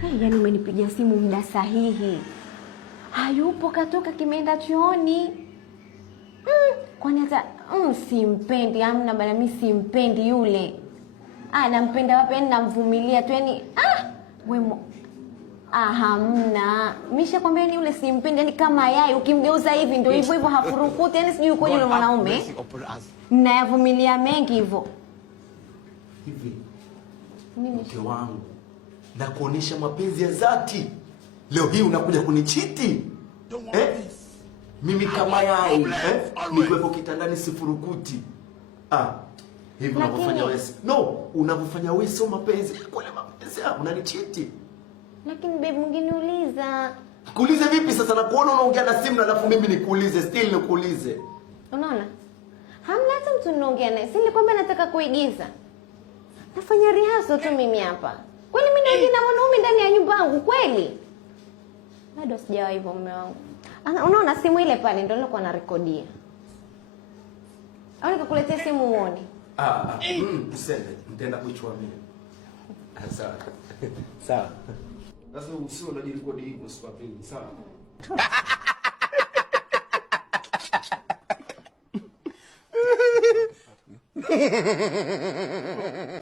Hey, yani umenipigia simu muda sahihi. Hayupo, katoka kimeenda chooni. Kwani hata simpendi, amna bana, mimi simpendi yule. Nampenda wapi? Yani namvumilia tu, yani wemo. Hamna. Mishakwambia ni yule simpendi, yani kama yai ukimgeuza hivi ndio hivyo hivyo, hafurukuti, yani sijui ukoje yule mwanaume. Nayavumilia mengi hivyo. Hivi mke wangu na kuonesha mapenzi ya dhati, leo hii unakuja kunichiti mimi kama yai nikiwepo kitandani sifurukuti. Hivi unavyofanya wewe unavyofanya wewe sio mapenzi. Kule mapenzi unanichiti. Lakini babe, mngeniuliza. Kuulize vipi sasa? Na kuona unaongea na simu alafu mimi nikuulize, still nikuulize. Unaona? Hamna hata mtu ninaongea naye. Si nilikwambia nataka kuigiza. Nafanya rehearsal tu mimi hapa. Kwani mimi naongea na mwanaume ndani ya nyumba yangu kweli? Bado sijawa hivyo mume wangu. Unaona simu ile pale ndio nilikuwa narekodia. Au nikakuletea simu uone? Usende, nitaenda kuichua mimi. Sawa. Sawa. Sasa usio unajirekodi hivyo sipapendi, sawa?